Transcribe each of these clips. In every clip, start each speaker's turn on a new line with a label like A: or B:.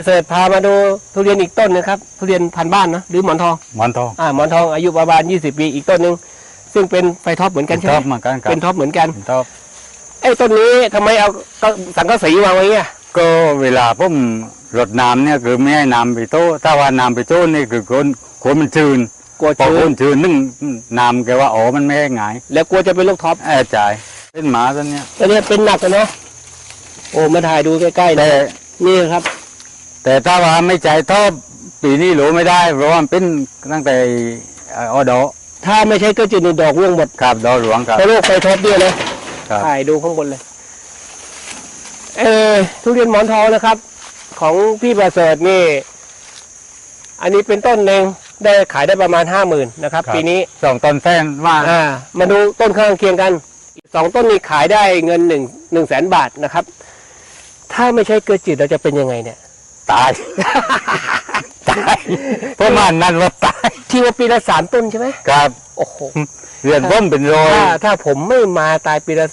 A: เสิร์ชพามาดูทุเรียนอีกต้นนะครับทุเรียนพันธุ์บ้านนะหรือหมอนทอง
B: หมอนทอง
A: หมอนทองอายุประมาณ20 ปีอีกต้นหนึ่งซึ่งเป็นไฟท็อปเหมือนกันใช่ไหมเป็นท็อปเหมือนกัน
B: ท็อป
A: ไอ้ต้นนี้ทำไมเอาสังกะสีวางไว้เงี้ย
B: ก็เวลาผมรดน้ำเนี่ยคือไม่ให้น้ำไปโต้ถ้าว่าน้ำไปโต้นี่คือคนมันชื้น
A: กลัว
B: ชื้นนึ่งน้ำแกว่าอ๋อมันไม่ให้หงาย
A: แล้วกลัวจะเป็นโรคท็อป
B: จ่ายเป็นหมาตัวเนี้ย
A: เป็นหนักเลยเนาะโอ้มาถ่ายดูใกล้ๆเลยนี่ครับ
B: แต่ถ้าว่าไม่จ่ายท็อปปีนี้หลูไม่ได้เพราะว่ามันเป็นตั้งแต่ออดอ
A: ถ้าไม่ใช่ก็จะมีดอกร่วงหมด
B: ครับดอกหลวงครับ
A: โรคไฟท็อปด้วยเลยถ่ายดูข้างบนเลยทุเรียนหมอนทองนะครับของพี่ประเสริฐนี่อันนี้เป็นต้นหนึ่งได้ขายได้ประมาณ50,000นะครับปีนี้
B: 2 ต้นแฟนว่า
A: มาดูต้นข้างเคียงกัน2 ต้นนี้ขายได้เงิน100,000 บาทนะครับถ้าไม่ใช่เกลือจืดเราจะเป็นยังไงเนี่ย
B: ตายประมาณนั้นว่าตาย
A: ที่ว่าปีละ3 ต้นใช่ไหม
B: ครับ
A: โอ้โห
B: เรือนร่มเป็นโรย
A: ถ้าผมไม่มาตายปีละ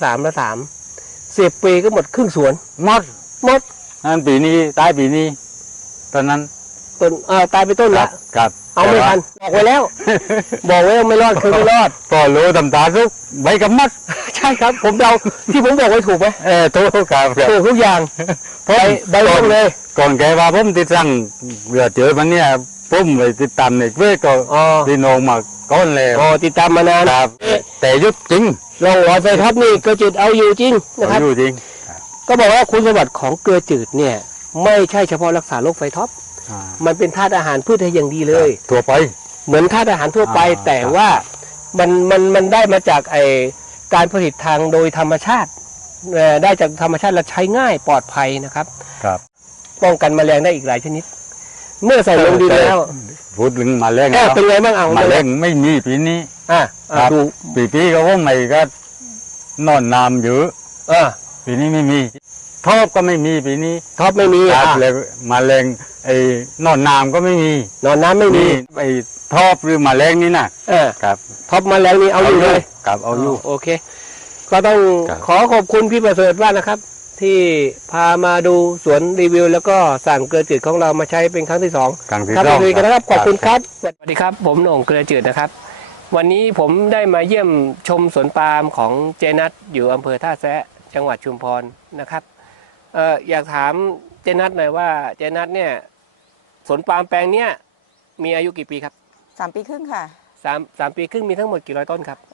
A: 10 ปีก็หมดครึ่งสวน
B: หมดนั่นปีนี้ตายปีนี้ตอนนั้น
A: ต้นตายไปต้นละ
B: ครับ
A: เอาไม่ทันบอกไว้แล้วบอกไว้ไม่รอดคือไม่รอด
B: พอรู้ตำตาทุกใบกับมัด
A: ใช่ครับผมเดาที่ผมบอกไว้ถูกไหม
B: ถูกครับ
A: ถูกทุกอย่างใบลงเลย
B: ก่อนแกว่าผมติดสั่งเรือเจอมันเนี่ยผมเลยติดตามเน็ตเว้ยก็ที่นองมาก้อนเลย
A: ติดตามมานาน
B: ครับแต่ยุดจริง
A: ลองรอยไฟท็อปนี่เกลือจืดเอาอยู่จริงนะครับ
B: อยู่จริง
A: ก็บอกว่าคุณสมบัติของเกลือจืดเนี่ยไม่ใช่เฉพาะรักษาโรคไฟท็อปมันเป็นธาตุอาหารพืชอย่างดีเลย
B: ทั่วไป
A: เหมือนธาตุอาหารทั่วไปแต่ว่ามันได้มาจากการผลิตทางโดยธรรมชาติได้จากธรรมชาติและใช้ง่ายปลอดภัยนะครับป้องกันแมลงได้อีกหลายชนิดเมื่อใส่ลงดินแล้ว
B: พูดถึงแมลง
A: เป็นไงบ้าง
B: แมลงไม่มีปีนี้
A: ดู
B: ปีก็ว่าไม่ก็นอนน้ำเยอะปีนี้ไม่มีทอบก็ไม่มีปีนี้
A: ทอบไม่มี
B: เลยแมลงนอนน้ำก็ไม่มี
A: นอนน้ำไม่มี
B: ทอบหรือแมลงนี่นะครับ
A: ทอบแมลงนี่เอาอยู่เลย
B: ครับเอาอยู่
A: โอเคก็ต้องขอบคุณพี่ประเสริฐมากนะครับที่พามาดูสวนรีวิวแล้วก็สั่งเกลือจืดของเรามาใช้เป็นครั้งที่2ครับคุยกันนะครับขอบคุณครับสวัสดีครับผมโหน่งเกลือจืดนะครับวันนี้ผมได้มาเยี่ยมชมสวนปาล์มของเจนัทอยู่อำเภอท่าแซะจังหวัดชุมพรนะครับอยากถามเจนัทหน่อยว่าเจนัทเนี่ยสวนปาล์มแปลงเนี้ยมีอายุกี่ปีครับ
C: 3 ปีครึ่งค่ะ
A: 3 ปีครึ่งมีทั้งหมดกี่ร้อยต้นครับ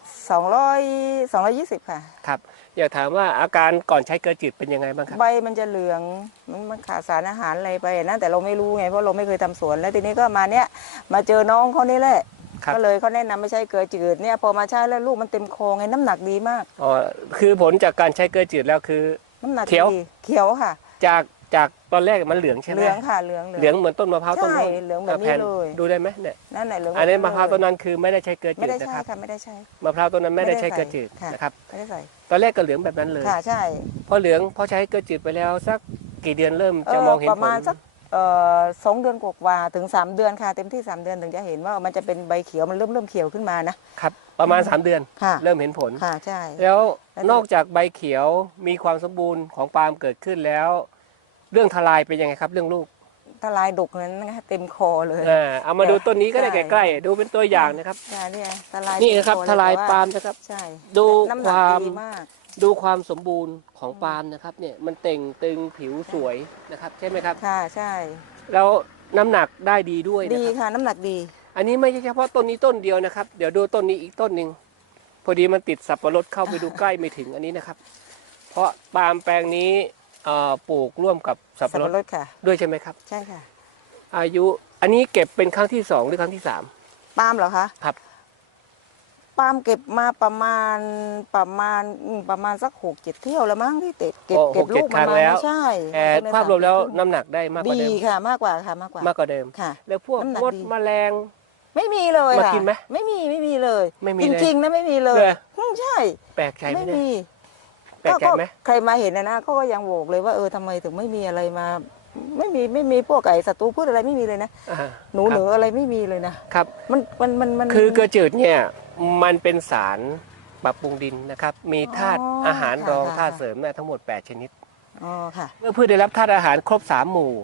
C: 220ค่ะ
A: ครับอยากถามว่าอาการก่อนใช้เกลือจืดเป็นยังไงบ้างครับ
C: ใบมันจะเหลืองมันขาดสารอาหารอะไรไปนะแต่เราไม่รู้ไงเพราะเราไม่เคยทำสวนแล้วทีนี้ก็มาเจอน้องเขานี่แหละก็เลยเขาแนะนำไม่ใช้เกลือจืดเนี่ยพอมาใช้แล้วลูกมันเต็มโคไงน้ำหนักดีมาก
A: คือผลจากการใช้เกลือจืดแล้วคือ
C: น้ำหนัก
A: เขี
C: ยวค่ะ
A: จากตอนแรกมันเหลืองใช่ไหม
C: เหลืองค่ะเหลื
A: องเหมือนต้นมะพร้าวต้น
C: นั้นเหลืองแบบนี้เลย
A: ดูได้ไหมเนี่ย
C: นั่นไหนเหลือง
A: อันนี้มะพร้าวต้นนั้นคือไม่ได้ใช้เกลือจืด
C: นะครับไม่ได้ใช้
A: มะพร้าวต้นนั้นไม่ได้ใช้เกลือจืดนะครับ
C: ไม่ได้ใส่
A: ตอนแรกก็เหลืองแบบนั้นเลย
C: ค่ะใช่
A: พอเหลืองพอใช้เกลือจืดไปแล้วสักกี่เดือนเริ่มจะมองเห็นผล
C: ประมาณสัก2 เดือนกว่าถึง3 เดือนค่ะเต็มที่3 เดือนถึงจะเห็นว่ามันจะเป็นใบเขียวมันเริ่มเขียวขึ้นมานะครับ
A: ประมาณ3 เดือนเริ่มเห็นผล
C: ค่ะใช่
A: แล้วนอกจากใบเขียวมีความสมบูรณ์ของปาล์มเกิดขึ้นแล้วเรื่องทลายเป็นยังไงครับเรื่องลูก
C: ทลายดกนั้นเต็มคอเลย
A: เอามาดูต้นนี้ก็ได้ใกล้ๆดูเป็นตัวอย่างนะครับนี่นะครับทลายปาล์มนะครับ
C: ใช่
A: ดูความสมบูรณ์ของปาล์มนะครับเนี่ยมันเต่งตึงผิวสวยนะครับใช่ไหมครับ
C: ค่ะใช่
A: แล้วน้ำหนักได้ดีด้วย
C: ดีค่ะน้ำหนักดี
A: อันนี้ไม่ใช่เฉพาะต้นนี้ต้นเดียวนะครับเดี๋ยวดูต้นนี้อีกต้นหนึ่งพอดีมันติดสับปะรดเข้าไปดูใกล้ไม่ถึงอันนี้นะครับเพราะปาล์มแปลงนี้ปลูกร่วมกับสับปะรด
C: ค่ะ
A: ด้วยใช่ไหมครับ
C: ใช่ค่ะ
A: อายุอันนี้เก็บเป็นครั้งที่2หรือครั้งที่3
C: ปาล์มเหรอคะ
A: ครับ
C: ปาล์มเก็บมาประมาณสัก6-7 เที่ยวแล้วมั้งที่เก็บลูกมา
A: แล้ว
C: ใช่
A: ภาพรวมแล้วน้ำหนักได้มากกว่าเดิม
C: ดีค่ะมากกว่า
A: เดิม
C: ค่ะ
A: แล้วพวกมดแมลง
C: ไม่มีเลย
A: มากินไหม
C: ไม่มีเลยจริงๆนะไม่มีเลยใช่
A: แปลกใจ
C: ไม่มี
A: แปลกใจไหม
C: ใครมาเห็นนะเขาก็ยังโวกเลยว่าทำไมถึงไม่มีอะไรมาไม่มีพวกไก่ศัตรูพืชอะไรไม่มีเลยนะหนูอะไรไม่มีเลยนะครับมัน
A: คือเกลือจืดเนี่ยมันเป็นสารปรับปรุงดินนะครับมีธาตุอาหารรองธาตุเสริมทั้งหมด8 ชนิด
C: ค่ะ
A: เมื่อพืชได้รับธาตุอาหารครบ3 หมู่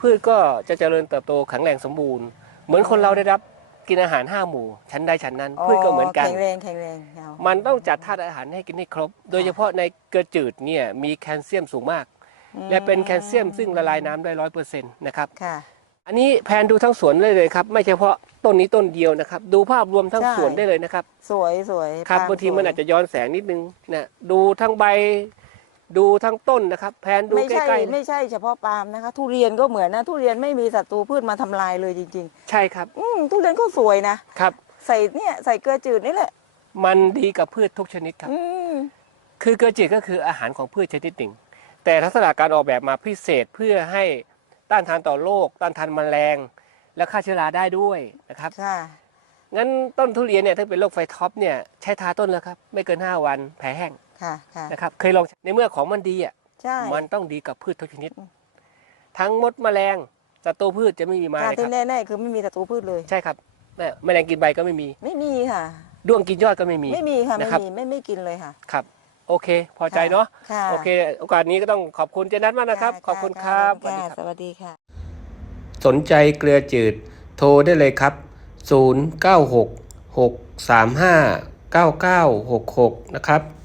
A: พืชก็จะเจริญเติบโตแข็งแรงสมบูรณ์ เหมือนคนเราได้รับกินอาหาร5 หมู่ชั้นใดชั้นนั้นพืชก็เหมือนกัน
C: แข็งแรงแข็งแรง
A: มันต้องจัดธาตุอาหารให้กินให้ครบ โดยเฉพาะในเกลือจืดเนี่ยมีแคลเซียมสูงมาก และเป็นแคลเซียมซึ่งละลายน้ำได้100%นะครับ
C: ค่ะ
A: อันนี้แผนดูทั้งสวนเลยครับไม่เฉพาะต้นนี้ต้นเดียวนะครับดูภาพรวมทั้ง
C: ใช่
A: สวนได้เลยนะครับ
C: สวยสวย
A: ครับ
C: ปล์
A: บางที
C: สวย
A: มันอาจจะย้อนแสงนิดนึงนะดูทั้งใบดูทั้งต้นนะครับแผนดู
C: ไม่
A: ใก
C: ใช่
A: ล้ๆนะ
C: ไม่ใช่เฉพาะปาล์มนะคะ ทุเรียนก็เหมือนนะทุเรียนไม่มีศัตรูพืชมาทำลายเลยจริง
A: ใช่ครับ
C: ๆทุเรียนก็สวยนะครับ ใส่เนี่ยใส่เกลือจืดนี่แหละ
A: มันดีกับพืชทุกชนิดครับ
C: อืม
A: คือเกลือจืดก็คืออาหารของพืชชนิดหนึ่งแต่ลักษณะการออกแบบมาพิเศษเพื่อให้ต้านทานต่อโรคต้านทานแมลง และฆ่าเชื้อราได้ด้วยนะครับ
C: ค่ะ
A: งั้นต้นทุเรียนเนี่ยถ้าเป็นโรคไฟท็อปเนี่ยใช้ทาต้นแล้วครับไม่เกิน5 วันแผลแห้ง
C: ค่ะค่ะ
A: นะครับเคยลองในเมื่อของมันดีอ่ะ
C: ใช่
A: มันต้องดีกับพืชทุกชนิด ทั้งมดแมลงศัตรูพืชจะไม่มีมา
C: การ
A: เลยค
C: ที่
A: รับ
C: แน่ๆคือไม่มีศัตรูพืชเลย
A: ใช่ครับแมลงกินใบก็ไม่มี
C: ไม่มีค่ะ
A: ด้วงกินยอดก็ไม่มี
C: ไม่มีค่ะไม่
A: นะครับ
C: มีไม่กินเลยค่ะ
A: ครับโอเค พอใจเนาะ
C: ค่ะ
A: โอเคโอกาสนี้ก็ต้องขอบคุณเจนัทมากนะครับ ขอบคุณครับ
C: ค่ะสวัสดีค่ะ
A: สนใจเกลือจืดโทรได้เลยครับ 096 635 9966 นะครับ